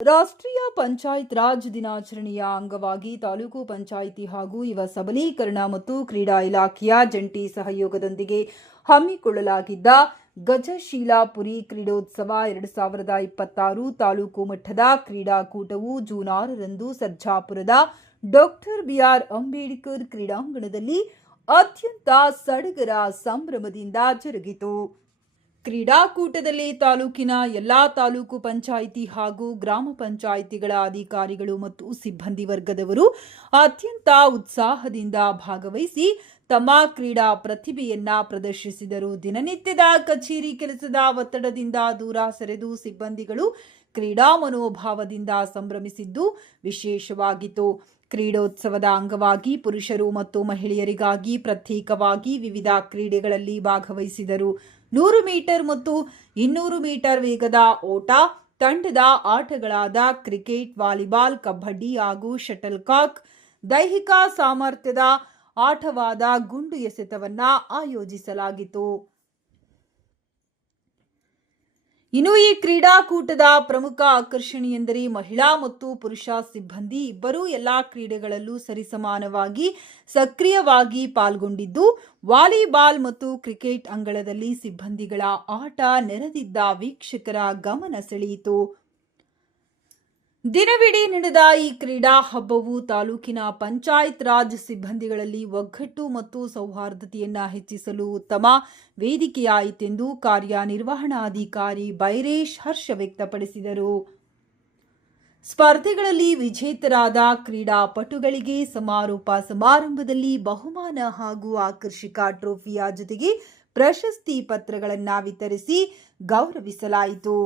ರಾಷ್ಟ್ರೀಯ ಪಂಚಾಯತ್ ರಾಜ್ ದಿನಾಚರಣೆಯ ಅಂಗವಾಗಿ ತಾಲೂಕು ಪಂಚಾಯಿತಿ ಹಾಗೂ ಯುವ ಸಬಲೀಕರಣ ಮತ್ತು ಕ್ರೀಡಾ ಇಲಾಖೆಯ ಜಂಟಿ ಸಹಯೋಗದೊಂದಿಗೆ ಹಮ್ಮಿಕೊಳ್ಳಲಾಗಿದ್ದ ಗಜಶೀಲಾಪುರಿ ಕ್ರೀಡೋತ್ಸವ 2026 ತಾಲೂಕು ಮಟ್ಟದ ಕ್ರೀಡಾಕೂಟವು ಜೂನ್ 6ರಂದು ಸರ್ಜಾಪುರದ ಡಾಕ್ಟರ್ ಬಿಆರ್ ಅಂಬೇಡ್ಕರ್ ಕ್ರೀಡಾಂಗಣದಲ್ಲಿ ಅತ್ಯಂತ ಸಡಗರ ಸಂಭ್ರಮದಿಂದ ಜರುಗಿತು. ಕ್ರೀಡಾಕೂಟದಲ್ಲಿ ತಾಲೂಕಿನ ಎಲ್ಲಾ ತಾಲೂಕು ಪಂಚಾಯಿತಿ ಹಾಗೂ ಗ್ರಾಮ ಪಂಚಾಯಿತಿಗಳ ಅಧಿಕಾರಿಗಳು ಮತ್ತು ಸಿಬ್ಬಂದಿ ವರ್ಗದವರು ಅತ್ಯಂತ ಉತ್ಸಾಹದಿಂದ ಭಾಗವಹಿಸಿ ತಮ್ಮ ಕ್ರೀಡಾ ಪ್ರತಿಭೆಯನ್ನ ಪ್ರದರ್ಶಿಸಿದರು. ದಿನನಿತ್ಯದ ಕಚೇರಿ ಕೆಲಸದ ಒತ್ತಡದಿಂದ ದೂರ ಸರಿದು ಸಿಬ್ಬಂದಿಗಳು ಕ್ರೀಡಾ ಮನೋಭಾವದಿಂದ ಸಂಭ್ರಮಿಸಿದ್ದು ವಿಶೇಷವಾಗಿತ್ತು. ಕ್ರೀಡೋತ್ಸವದ ಅಂಗವಾಗಿ ಪುರುಷರು ಮತ್ತು ಮಹಿಳೆಯರಿಗಾಗಿ ಪ್ರತ್ಯೇಕವಾಗಿ ವಿವಿಧ ಕ್ರೀಡೆಗಳಲ್ಲಿ ಭಾಗವಹಿಸಿದರು. 100 ಮೀಟರ್ ಮತ್ತು 200 ಮೀಟರ್ ವೇಗದ ಓಟ, ತಂಡದ ಆಟಗಳಾದ ಕ್ರಿಕೆಟ್, ವಾಲಿಬಾಲ್, ಕಬಡ್ಡಿ ಹಾಗೂ ಶಟಲ್ ಕಾಕ್, ದೈಹಿಕ ಸಾಮರ್ಥ್ಯದ ಆಟವಾದ ಗುಂಡು ಎಸೆತವನ್ನ ಆಯೋಜಿಸಲಾಗಿತ್ತು. ಇನ್ನು ಈ ಕ್ರೀಡಾಕೂಟದ ಪ್ರಮುಖ ಆಕರ್ಷಣೆಯೆಂದರೆ ಮಹಿಳಾ ಮತ್ತು ಪುರುಷ ಸಿಬ್ಬಂದಿ ಇಬ್ಬರೂ ಎಲ್ಲಾ ಕ್ರೀಡೆಗಳಲ್ಲೂ ಸರಿಸಮಾನವಾಗಿ ಸಕ್ರಿಯವಾಗಿ ಪಾಲ್ಗೊಂಡಿದ್ದು, ವಾಲಿಬಾಲ್ ಮತ್ತು ಕ್ರಿಕೆಟ್ ಅಂಗಳದಲ್ಲಿ ಸಿಬ್ಬಂದಿಗಳ ಆಟ ನೆರೆದಿದ್ದ ವೀಕ್ಷಕರ ಗಮನ ಸೆಳೆಯಿತು. ದಿನವಿಡೀ ನಡೆದ ಈ ಕ್ರೀಡಾ ಹಬ್ಬವು ತಾಲೂಕಿನ ಪಂಚಾಯತ್ ರಾಜ್ ಸಿಬ್ಬಂದಿಗಳಲ್ಲಿ ಒಗ್ಗಟ್ಟು ಮತ್ತು ಸೌಹಾರ್ದತೆಯನ್ನು ಹೆಚ್ಚಿಸಲು ಉತ್ತಮ ವೇದಿಕೆಯಾಯಿತೆಂದು ಕಾರ್ಯನಿರ್ವಹಣಾಧಿಕಾರಿ ಬೈರೇಶ್ ಹರ್ಷ ವ್ಯಕ್ತಪಡಿಸಿದರು. ಸ್ಪರ್ಧೆಗಳಲ್ಲಿ ವಿಜೇತರಾದ ಕ್ರೀಡಾಪಟುಗಳಿಗೆ ಸಮಾರೋಪ ಸಮಾರಂಭದಲ್ಲಿ ಬಹುಮಾನ ಹಾಗೂ ಆಕರ್ಷಕ ಟ್ರೋಫಿಯ ಜೊತೆಗೆ ಪ್ರಶಸ್ತಿ ಪತ್ರಗಳನ್ನು ವಿತರಿಸಿ ಗೌರವಿಸಲಾಯಿತು.